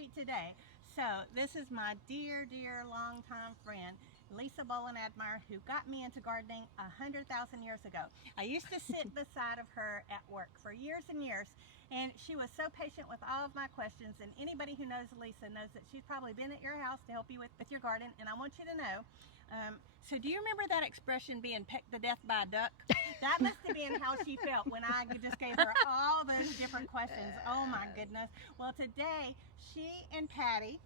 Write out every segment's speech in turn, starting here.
treat today. So this is my dear, dear longtime friend, Lisa Bolin-Admire, who got me into gardening 100,000 years ago. I used to sit beside of her at work for years and years, and she was so patient with all of my questions. And anybody who knows Lisa knows that she's probably been at your house to help you with your garden. And I want you to know, so do you remember that expression, being pecked to death by a duck? That must have been how she felt when I just gave her all those different questions. Oh my goodness. Well, today she and Patty,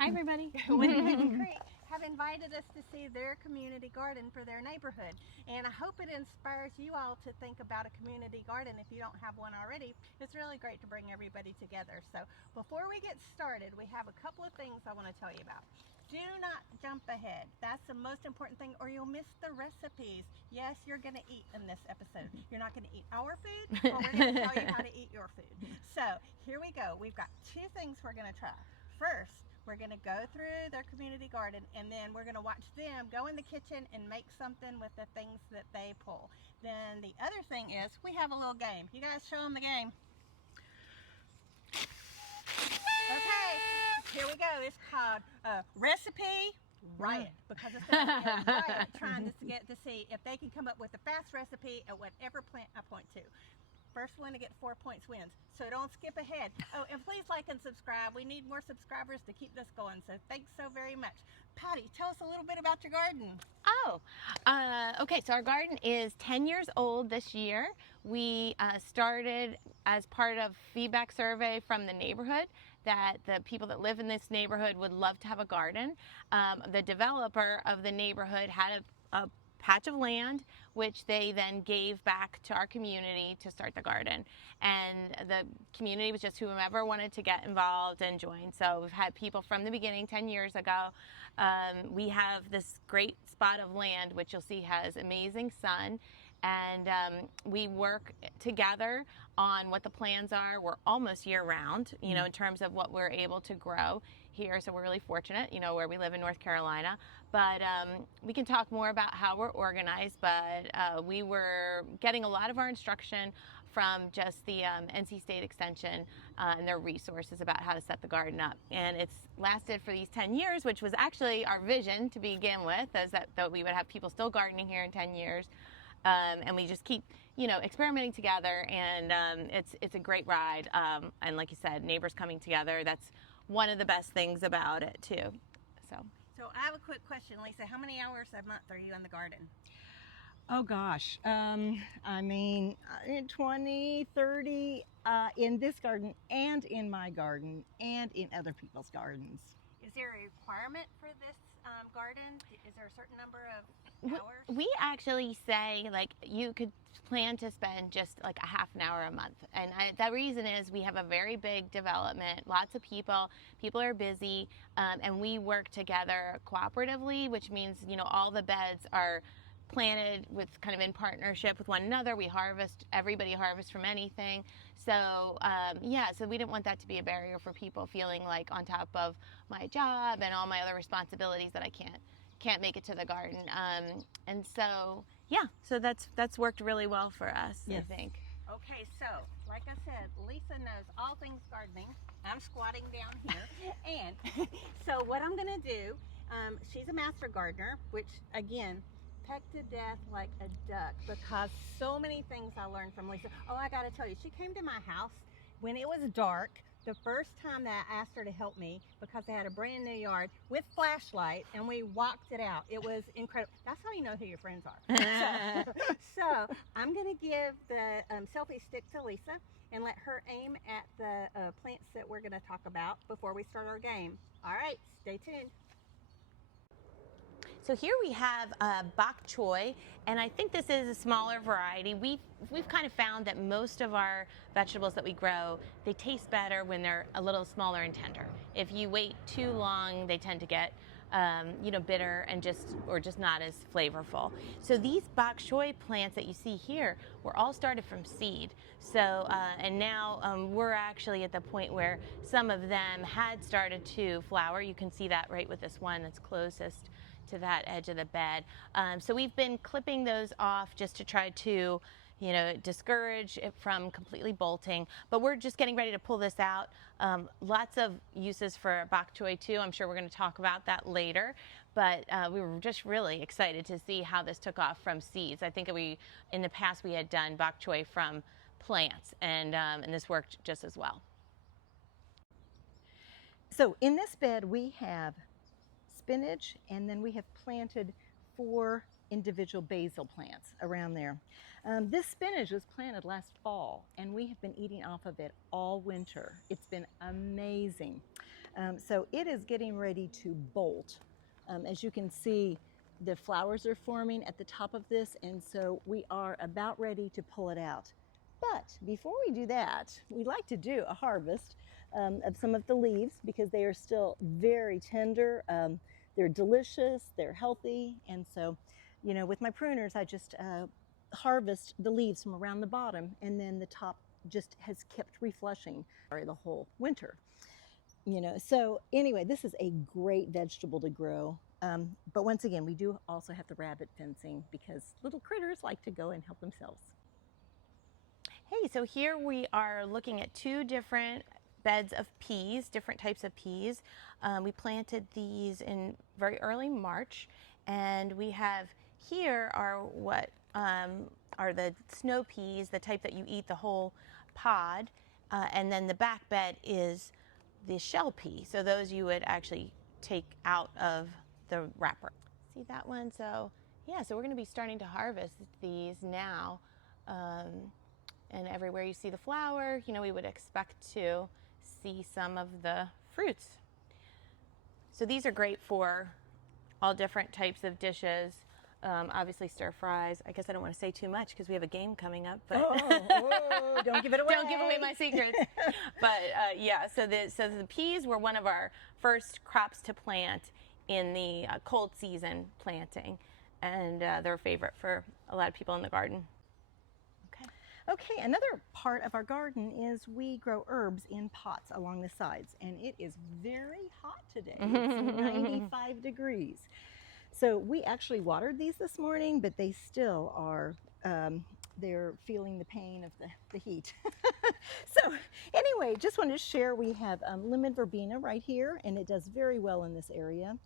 hi everybody, have invited us to see their community garden for their neighborhood. And I hope it inspires you all to think about a community garden if you don't have one already. It's really great to bring everybody together. So before we get started, we have a couple of things I want to tell you about. Do not jump ahead. That's the most important thing, or you'll miss the recipes. Yes, you're going to eat in this episode. You're not going to eat our food, or we're going to tell you how to eat your food. So here we go. We've got two things we're going to try. First, we're going to go through their community garden, and then we're going to watch them go in the kitchen and make something with the things that they pull. Then the other thing is we have a little game. You guys show them the game. Okay, here we go. It's called Recipe Riot, because it's going to be a riot trying to get to see if they can come up with a fast recipe at whatever plant I point to. First one to get 4 points wins. So don't skip ahead. Oh, and please like and subscribe. We need more subscribers to keep this going. So thanks so very much. Patty, tell us a little bit about your garden. Okay, so our garden is 10 years old this year. We started as part of feedback survey from the neighborhood that the people that live in this neighborhood would love to have a garden. The developer of the neighborhood had a patch of land, which they then gave back to our community to start the garden. And the community was just whomever wanted to get involved and join. So we've had people from the beginning 10 years ago. We have this great spot of land, which you'll see has amazing sun. And we work together on what the plans are. We're almost year round, you know, in terms of what we're able to grow here. So we're really fortunate, you know, where we live in North Carolina. But we can talk more about how we're organized. But we were getting a lot of our instruction from just the NC State Extension and their resources about how to set the garden up. And it's lasted for these 10 years, which was actually our vision to begin with, is that we would have people still gardening here in 10 years. And we just keep, you know, experimenting together, and it's a great ride. And like you said, neighbors coming together, that's one of the best things about it too. So I have a quick question, Lisa. How many hours a month are you in the garden? Oh gosh, I mean, 20, 30 in this garden and in my garden and in other people's gardens. Is there a requirement for this garden? Is there a certain number of hours? We actually say, like, you could plan to spend just like a half an hour a month. And the reason is we have a very big development, lots of people are busy, and we work together cooperatively, which means, you know, all the beds are planted with kind of in partnership with one another. We harvest, everybody harvests from anything. So yeah, so we didn't want that to be a barrier for people feeling like on top of my job and all my other responsibilities that I can't make it to the garden. And so yeah, so that's worked really well for us. Yes. I think. Okay, so like I said, Lisa knows all things gardening. I'm squatting down here. And so what I'm gonna do, she's a master gardener, which again, pecked to death like a duck, because so many things I learned from Lisa. Oh, I gotta tell you, she came to my house when it was dark the first time that I asked her to help me, because I had a brand new yard with flashlight, and we walked it out. It was incredible. That's how you know who your friends are. So I'm gonna give the selfie stick to Lisa and let her aim at the plants that we're gonna talk about before we start our game. All right, stay tuned. So here we have bok choy, and I think this is a smaller variety. We've kind of found that most of our vegetables that we grow, they taste better when they're a little smaller and tender. If you wait too long, they tend to get you know, bitter and just not as flavorful. So these bok choy plants that you see here were all started from seed. So and now we're actually at the point where some of them had started to flower. You can see that right with this one that's closest to that edge of the bed. So we've been clipping those off just to try to discourage it from completely bolting. But we're just getting ready to pull this out. Lots of uses for bok choy too. I'm sure we're going to talk about that later. But we were just really excited to see how this took off from seeds. I think in the past we had done bok choy from plants, and this worked just as well. So in this bed we have spinach, and then we have planted 4 individual basil plants around there. This spinach was planted last fall, and we have been eating off of it all winter. It's been amazing. So it is getting ready to bolt. As you can see, the flowers are forming at the top of this, and so we are about ready to pull it out. But before we do that, we'd like to do a harvest of some of the leaves, because they are still very tender. They're delicious, they're healthy, and so, with my pruners, I just harvest the leaves from around the bottom, and then the top just has kept reflushing the whole winter. So anyway, this is a great vegetable to grow. But once again, we do also have the rabbit fencing, because little critters like to go and help themselves. Hey, so here we are looking at 2 different beds of peas, different types of peas. We planted these in very early March, and we have here are what are the snow peas, the type that you eat the whole pod, and then the back bed is the shell pea. So those you would actually take out of the wrapper. See that one? So yeah, so we're going to be starting to harvest these now. And everywhere you see the flower, we would expect to see some of the fruits. So these are great for all different types of dishes. Obviously stir fries. I guess I don't want to say too much because we have a game coming up. But Don't give it away. Don't give away my secrets. But yeah, so the peas were one of our first crops to plant in the cold season planting, and they're a favorite for a lot of people in the garden. Okay, another part of our garden is we grow herbs in pots along the sides, and it is very hot today. It's 95 degrees. So we actually watered these this morning, but they still are, they're feeling the pain of the heat. So anyway, just wanted to share, we have lemon verbena right here, and it does very well in this area.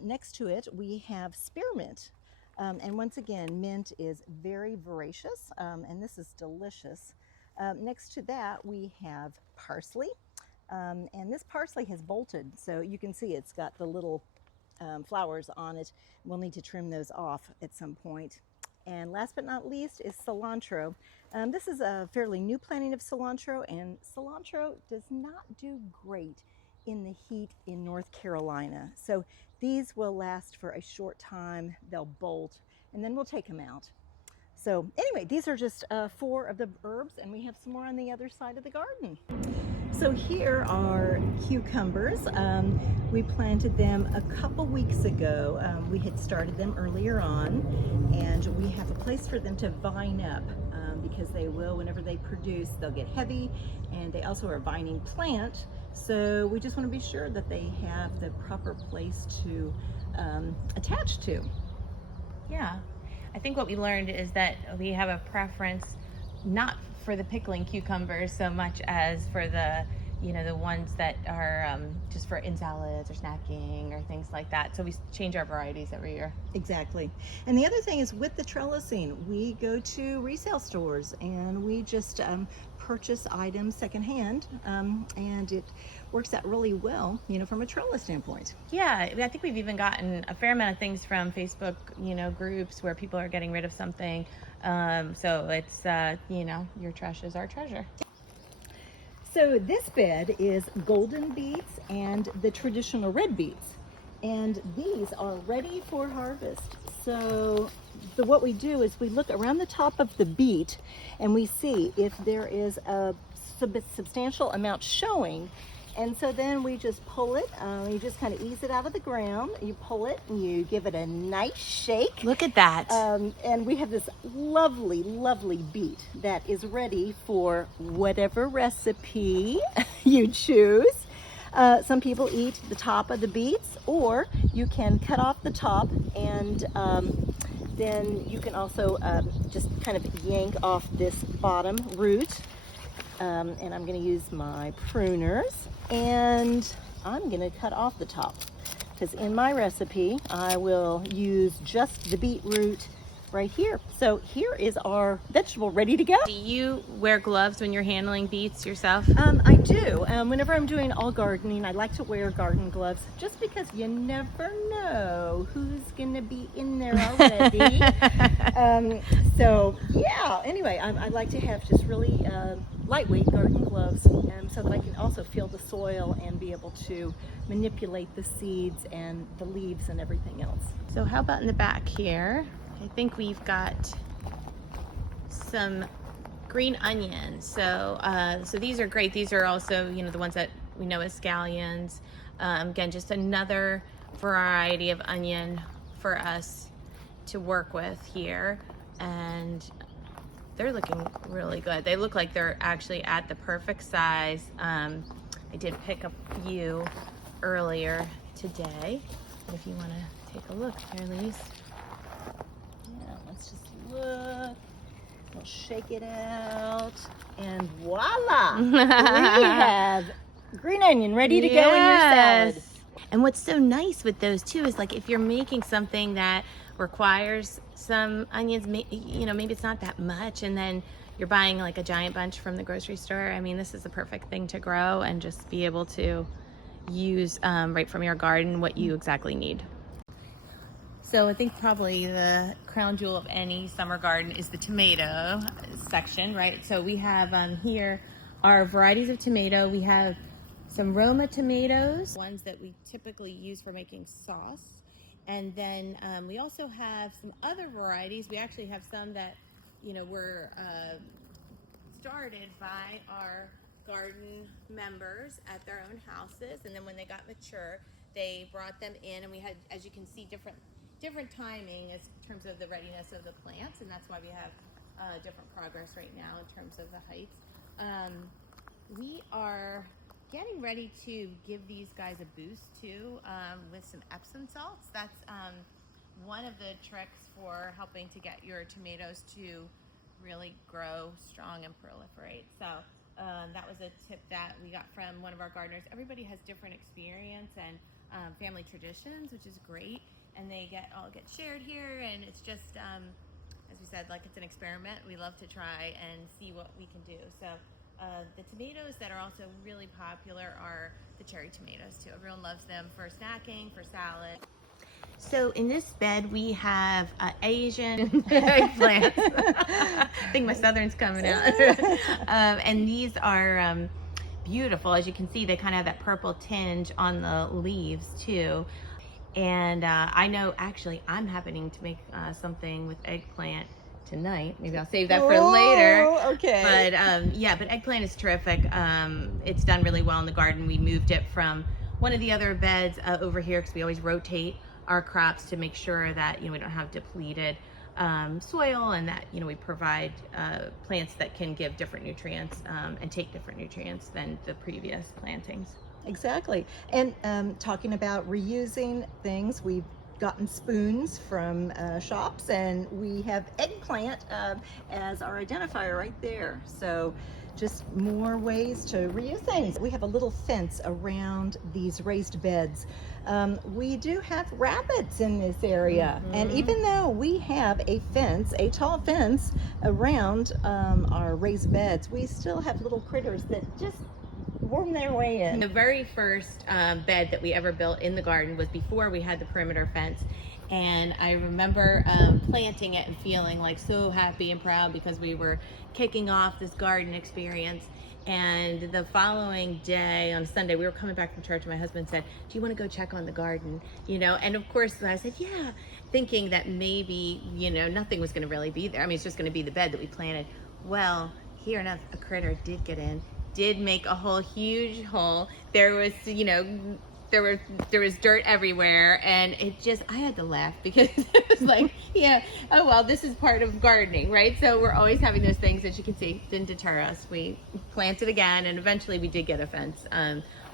Next to it, we have spearmint. And once again, mint is very voracious, and this is delicious. Next to that, we have parsley, and this parsley has bolted, so you can see it's got the little flowers on it. We'll need to trim those off at some point. And last but not least is cilantro. This is a fairly new planting of cilantro, and cilantro does not do great in the heat in North Carolina. So these will last for a short time, they'll bolt, and then we'll take them out. So anyway, these are just 4 of the herbs, and we have some more on the other side of the garden. So here are cucumbers. We planted them a couple weeks ago. We had started them earlier on, and we have a place for them to vine up, because they will, whenever they produce, they'll get heavy, and they also are a vining plant. So we just want to be sure that they have the proper place to attach to. Yeah, I think what we learned is that we have a preference not for the pickling cucumbers so much as for the the ones that are just for in salads or snacking or things like that. So we change our varieties every year. Exactly. And the other thing is, with the trellising, we go to resale stores and we just purchase items secondhand, and it works out really well, from a trellis standpoint. Yeah, I think we've even gotten a fair amount of things from Facebook, groups where people are getting rid of something. So it's, your trash is our treasure. So this bed is golden beets and the traditional red beets, and these are ready for harvest. So what we do is we look around the top of the beet and we see if there is a substantial amount showing, and so then we just pull it. You just kind of ease it out of the ground. You pull it and you give it a nice shake. Look at that. And we have this lovely, lovely beet that is ready for whatever recipe you choose. Some people eat the top of the beets, or you can cut off the top and then you can also just kind of yank off this bottom root. And I'm going to use my pruners, and I'm going to cut off the top, because in my recipe I will use just the beetroot right here. So here is our vegetable ready to go. Do you wear gloves when you're handling beets yourself? I do. Whenever I'm doing all gardening, I like to wear garden gloves, just because you never know who's gonna be in there already. So yeah, anyway, I like to have just really lightweight garden gloves, so that I can also feel the soil and be able to manipulate the seeds and the leaves and everything else. So how about in the back here? I think we've got some green onions. So so these are great. These are also, you know, the ones that we know as scallions. Again, just another variety of onion for us to work with here, and they're looking really good. They look like they're actually at the perfect size. I did pick a few earlier today. If you want to take a look here, Lise. Yeah, let's just look. We'll shake it out, and voila! We have green onion ready to go in your salad. And what's so nice with those too is, like, if you're making something that requires some onions, you know, maybe it's not that much, and then you're buying like a giant bunch from the grocery store. I mean, this is the perfect thing to grow and just be able to use right from your garden what you exactly need. So I think probably the crown jewel of any summer garden is the tomato section, right? So we have here our varieties of tomato. We have some Roma tomatoes, ones that we typically use for making sauce. And then we also have some other varieties. We actually have some that, you know, were started by our garden members at their own houses, and then when they got mature, they brought them in, and we had, as you can see, different timing in terms of the readiness of the plants, and that's why we have different progress right now in terms of the heights. We are getting ready to give these guys a boost too, with some Epsom salts. That's one of the tricks for helping to get your tomatoes to really grow strong and proliferate. So that was a tip that we got from one of our gardeners. Everybody has different experience and family traditions, which is great, and they all get shared here, and it's just as we said, like, it's an experiment. We love to try and see what we can do. So the tomatoes that are also really popular are the cherry tomatoes too. Everyone loves them for snacking, for salad. So in this bed we have Asian eggplants. I think my southern's coming out. And these are beautiful. As you can see, they kind of have that purple tinge on the leaves too. And I know, actually, I'm happening to make something with eggplant tonight. Maybe I'll save that for later. Okay. But yeah, but eggplant is terrific. It's done really well in the garden. We moved it from one of the other beds over here, because we always rotate our crops to make sure that, you know, we don't have depleted soil, and that, you know, we provide plants that can give different nutrients and take different nutrients than the previous plantings. Exactly. And talking about reusing things, we've gotten spoons from shops, and we have eggplant as our identifier right there. So just more ways to reuse things. We have a little fence around these raised beds. We do have rabbits in this area, and even though we have a fence, a tall fence around our raised beds, we still have little critters that just worm their way in. The very first bed that we ever built in the garden was before we had the perimeter fence, and I remember planting it and feeling like so happy and proud because we were kicking off this garden experience. And the following day, on Sunday, we were coming back from church, and my husband said, "Do you want to go check on the garden?" You know, and of course I said, "Yeah," thinking that maybe, you know, nothing was going to really be there. I mean, it's just going to be the bed that we planted. Well, here enough, a critter did get in, did make a whole huge hole. There was, you know, there was dirt everywhere, and it just, I had to laugh because it was like, yeah, oh well, this is part of gardening, right? So we're always having those things. As you can see, didn't deter us. We planted again, and eventually we did get a fence.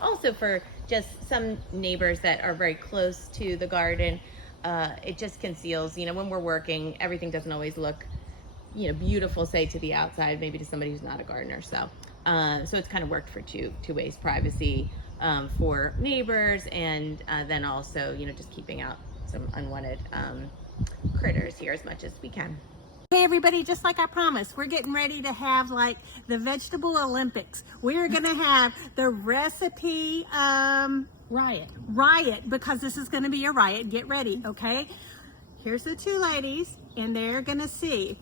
Also for just some neighbors that are very close to the garden, it just conceals, when we're working, everything doesn't always look, beautiful, say, to the outside, maybe to somebody who's not a gardener. So it's kind of worked for two ways: privacy for neighbors, and then also, just keeping out some unwanted critters here as much as we can. Hey everybody, just like I promised, we're getting ready to have like the vegetable Olympics. We're gonna have the recipe riot, because this is gonna be a riot. Get ready, okay? Here's the two ladies, and they're gonna see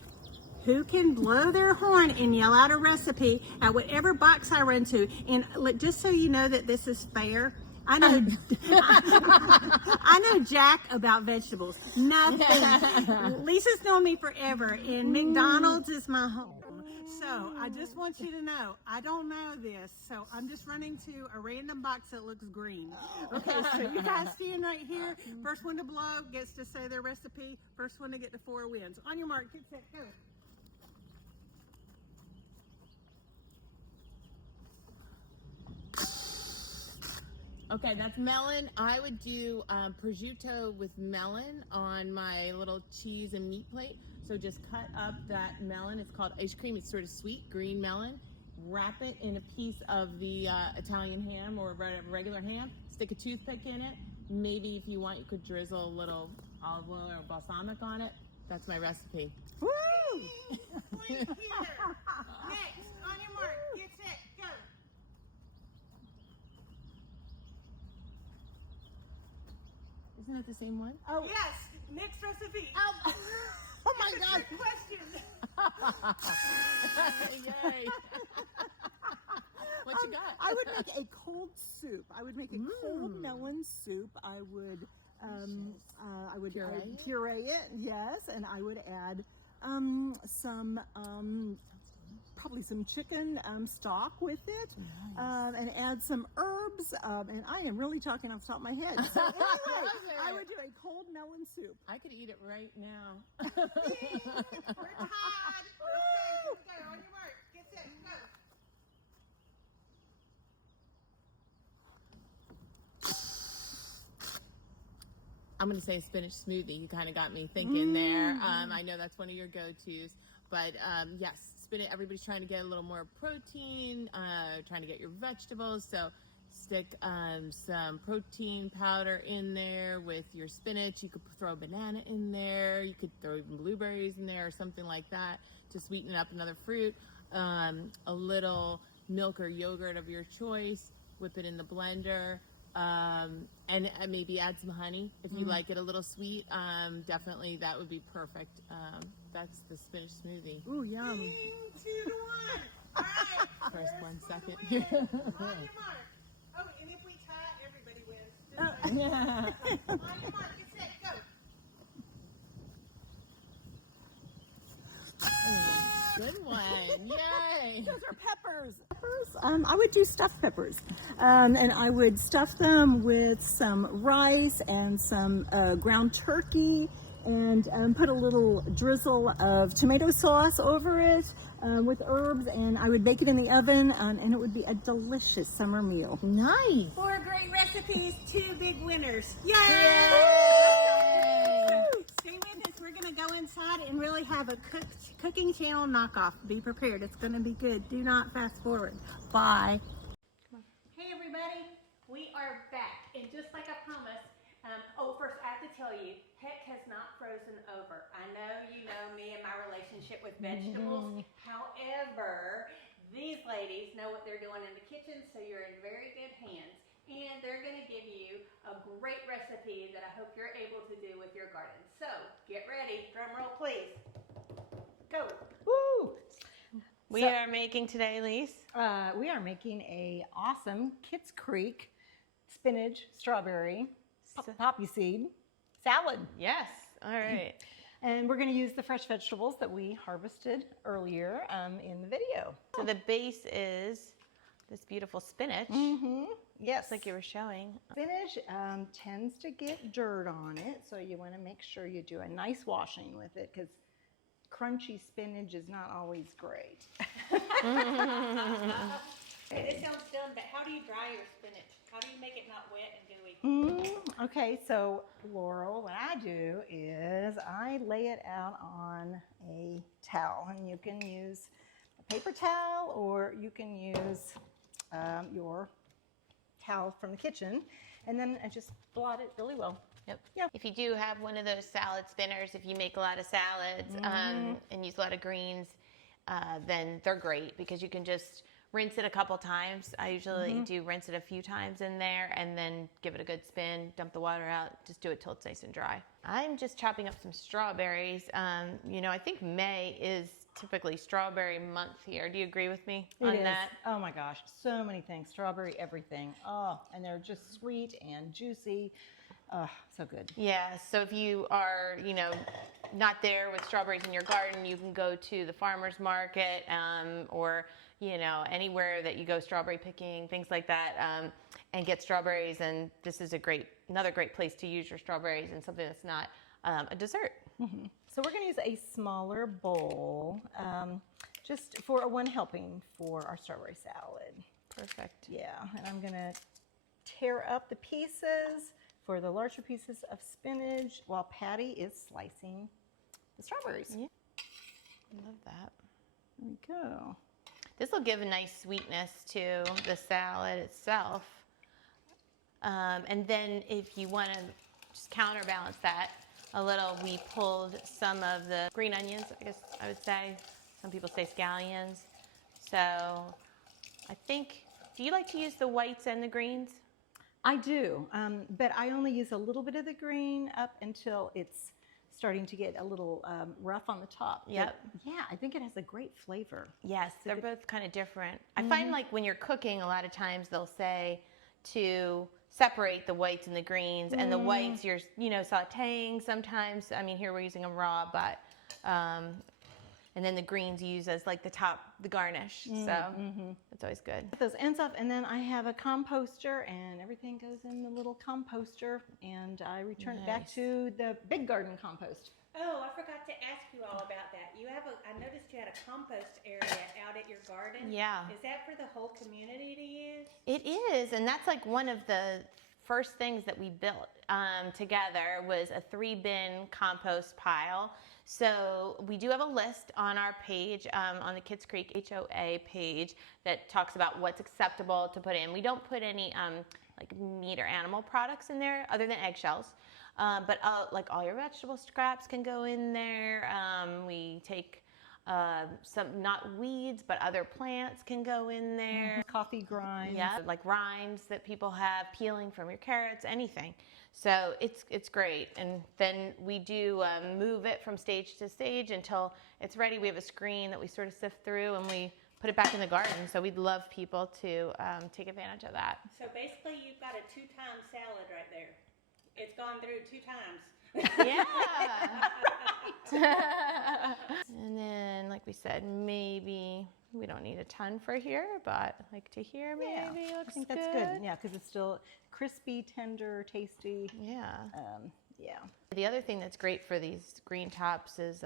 who can blow their horn and yell out a recipe at whatever box I run to. And just so you know that this is fair, I know I know jack about vegetables. Nothing. Lisa's known me forever, and McDonald's is my home. So I just want you to know, I don't know this, so I'm just running to a random box that looks green. Okay, so you guys stand right here. First one to blow gets to say their recipe. First one to get to 4 wins. On your mark, get set, go. Okay, that's melon. I would do prosciutto with melon on my little cheese and meat plate. So just cut up that melon. It's called ice cream. It's sort of sweet, green melon. Wrap it in a piece of the Italian ham or regular ham. Stick a toothpick in it. Maybe if you want, you could drizzle a little olive oil or balsamic on it. That's my recipe. Woo! Point here. Next, on your mark, get set, go. Isn't that the same one? Oh yes, next recipe. Oh my God! Good question. Yay! What you got? I would make a cold soup. I would make a cold melon soup. I would puree it, yes, and I would add probably some chicken stock with it, and add some herbs, and I am really talking off the top of my head. So anyway, I would do a cold melon soup. I could eat it right now. We're tied. Okay, here we go. On your mark, get set, go. I'm going to say spinach smoothie. You kind of got me thinking there. I know that's one of your go-tos, but yes, spinach. Everybody's trying to get a little more protein, trying to get your vegetables. So stick some protein powder in there with your spinach. You could throw a banana in there. You could throw even blueberries in there or something like that to sweeten up another fruit. A little milk or yogurt of your choice. Whip it in the blender. And maybe add some honey if you like it a little sweet. Definitely that would be perfect. That's the spinach smoothie. Ooh, yum. 3, 2, 1. All right. First 1 second. On your mark. Oh, and if we tie, everybody wins. On your mark, get set, go. Good one. Yay. Those are peppers. I would do stuffed peppers, and I would stuff them with some rice and some ground turkey, and put a little drizzle of tomato sauce over it with herbs, and I would bake it in the oven, and it would be a delicious summer meal. Nice. 4 great recipes, 2 big winners. Yay! Stay with us. We're going to go inside and really have a cooking channel knockoff. Be prepared. It's going to be good. Do not fast forward. Bye. Hey everybody, we are back, and just like I promised, first I have to tell you, Heck has not frozen over. I know you know me and my relationship with vegetables. However, these ladies know what they're doing in the kitchen, so you're in very good hands. And they're going to give you a great recipe that I hope you're able to do with your garden. So, get ready. Drum roll, please. Go. Woo! We are making today, Lise. We are making a awesome Kitt's Creek spinach, strawberry, poppy seed salad. Yes. All right. And we're going to use the fresh vegetables that we harvested earlier in the video. So the base is this beautiful spinach. Yes. Like you were showing. Spinach tends to get dirt on it, so you want to make sure you do a nice washing with it, because crunchy spinach is not always great. Okay, this sounds done, but how do you dry your spinach? How do you make it not wet and gooey? Okay, so Laurel, what I do is I lay it out on a towel, and you can use a paper towel or you can use your towel from the kitchen, and then I just blot it really well. Yep. Yeah. If you do have one of those salad spinners, if you make a lot of salads and use a lot of greens, then they're great because you can just rinse it a couple times. I usually do rinse it a few times in there and then give it a good spin, dump the water out, just do it till it's nice and dry. I'm just chopping up some strawberries. You know, I think May is typically strawberry month here. Do you agree with me on that? Oh my gosh, so many things. Strawberry everything. Oh, and they're just sweet and juicy. Oh, so good. Yeah, so if you are, you know, not there with strawberries in your garden, you can go to the farmer's market or, you know, anywhere that you go strawberry picking, things like that, and get strawberries. And this is another great place to use your strawberries and something that's not a dessert. So we're going to use a smaller bowl just for one helping for our strawberry salad. Perfect. Yeah, and I'm going to tear up the pieces for the larger pieces of spinach while Patty is slicing the strawberries. Yeah. I love that. There we go. This will give a nice sweetness to the salad itself. And then if you want to just counterbalance that a little, we pulled some of the green onions, I guess I would say. Some people say scallions. So I think, do you like to use the whites and the greens? I do, but I only use a little bit of the green up until it's starting to get a little rough on the top. Yep. But yeah, I think it has a great flavor. Yes, they're both kind of different. I find like when you're cooking, a lot of times they'll say to separate the whites and the greens, and the whites you're, you know, sauteing sometimes. I mean, here we're using them raw, but and then the greens you use as like the garnish. So it's always good. Get those ends off, and then I have a composter, and everything goes in the little composter, and I return it back to the big garden compost. Oh, I forgot to ask you all about that. I noticed you had a compost area out at your garden. Yeah. Is that for the whole community to use? It is, and that's like one of the first things that we built together was a 3-bin compost pile. So we do have a list on our page, on the Kitts Creek HOA page, that talks about what's acceptable to put in. We don't put any like meat or animal products in there other than eggshells. But like all your vegetable scraps can go in there. We take some, not weeds, but other plants can go in there. Coffee grinds. Yeah, like rinds that people have, peeling from your carrots, anything. So it's great. And then we do move it from stage to stage until it's ready. We have a screen that we sort of sift through, and we put it back in the garden. So we'd love people to take advantage of that. So basically you've got a 2-time salad right there. It's gone through 2 times. Yeah. And then, like we said, maybe we don't need a ton for here, but like to here maybe looks good. That's good. Yeah, because it's still crispy, tender, tasty. Yeah. Yeah. The other thing that's great for these green tops is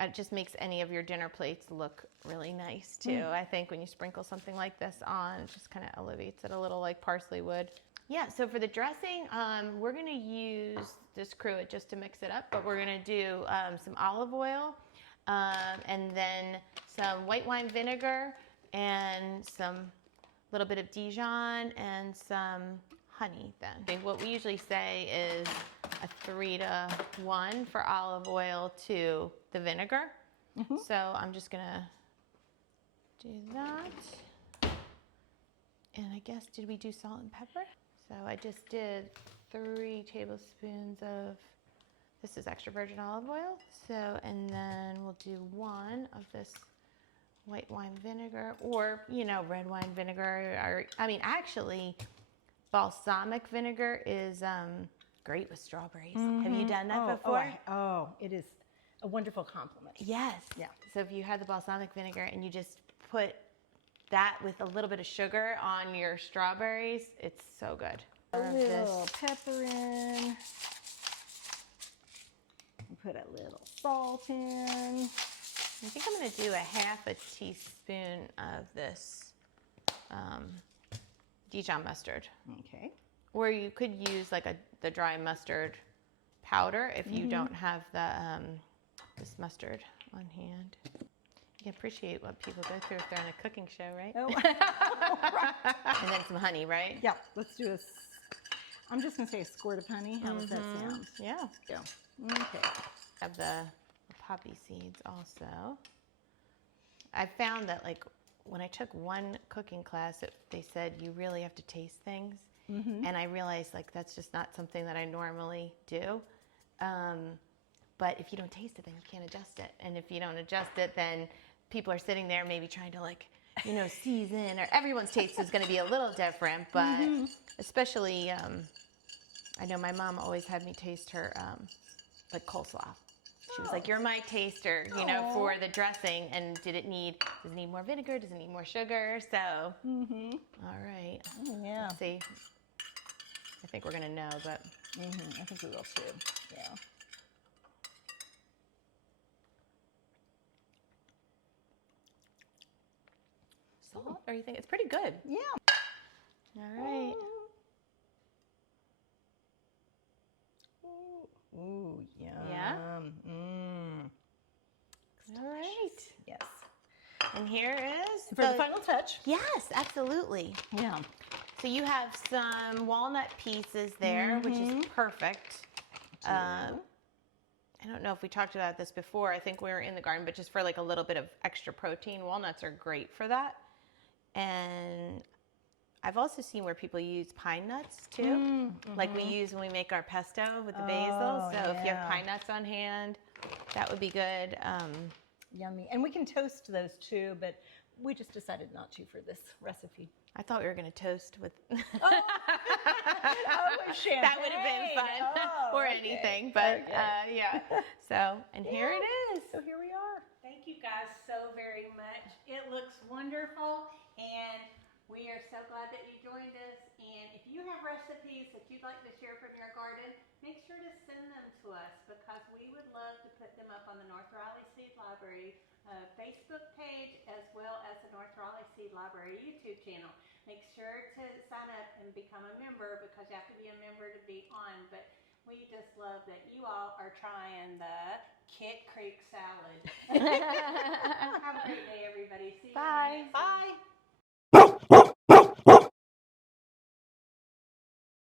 it just makes any of your dinner plates look really nice too. I think when you sprinkle something like this on, it just kind of elevates it a little, like parsley would. Yeah, so for the dressing, we're going to use this cruet just to mix it up, but we're going to do some olive oil and then some white wine vinegar and some little bit of Dijon and some honey then. I think what we usually say is a 3-to-1 for olive oil to the vinegar. So I'm just going to do that. And I guess, did we do salt and pepper? So I just did 3 tablespoons of, this is extra virgin olive oil. So, and then we'll do 1 of this white wine vinegar, or, you know, red wine vinegar. Or, I mean, actually, balsamic vinegar is great with strawberries. Have you done that before? It is a wonderful compliment. Yes. Yeah. So if you have the balsamic vinegar and you just put that with a little bit of sugar on your strawberries, it's so good. A little pepper in. Put a little salt in. I think I'm going to do a 1/2 teaspoon of this Dijon mustard. Okay. Or you could use like the dry mustard powder if you don't have this mustard on hand. You can appreciate what people go through if they're on a cooking show, right? Oh, right. And then some honey, right? Yeah, let's do I'm just going to say a squirt of honey. How does that sound? Yeah. Go. Okay. Have the poppy seeds also. I found that like when I took one cooking class, they said you really have to taste things. And I realized like that's just not something that I normally do. But if you don't taste it, then you can't adjust it. And if you don't adjust it, then people are sitting there maybe trying to like, season, or everyone's taste is going to be a little different. But especially, I know my mom always had me taste her like coleslaw. She was like, "You're my taster, for the dressing." And does it need more vinegar? Does it need more sugar? So, all right. Yeah. Let's see. I think we're gonna know, but I think we will too. Yeah. Salt? Or you think it's pretty good? Yeah. All right. Ooh, yum. Yeah? All right. Yes. And here is For the final touch. Yes, absolutely. Yeah. So you have some walnut pieces there, which is perfect. I don't know if we talked about this before. I think we were in the garden, but just for like a little bit of extra protein, walnuts are great for that. And I've also seen where people use pine nuts too, like we use when we make our pesto with the basil. So if you have pine nuts on hand, that would be good. Yummy. And we can toast those too, but we just decided not to for this recipe. I thought we were going to toast with. With champagne. That would have been fun, or anything. But yeah. So, and here it is. So here we are. Thank you guys so very much. It looks wonderful, and we are so glad that you joined us. And if you have recipes that you'd like to share from your garden, make sure to send them to us, because we would love to put them up on the North Raleigh Seed Library Facebook page, as well as the North Raleigh Seed Library YouTube channel. Make sure to sign up and become a member, because you have to be a member to be on. But we just love that you all are trying the Kitt Creek salad. Have a great day, everybody. See you. Bye. Bye.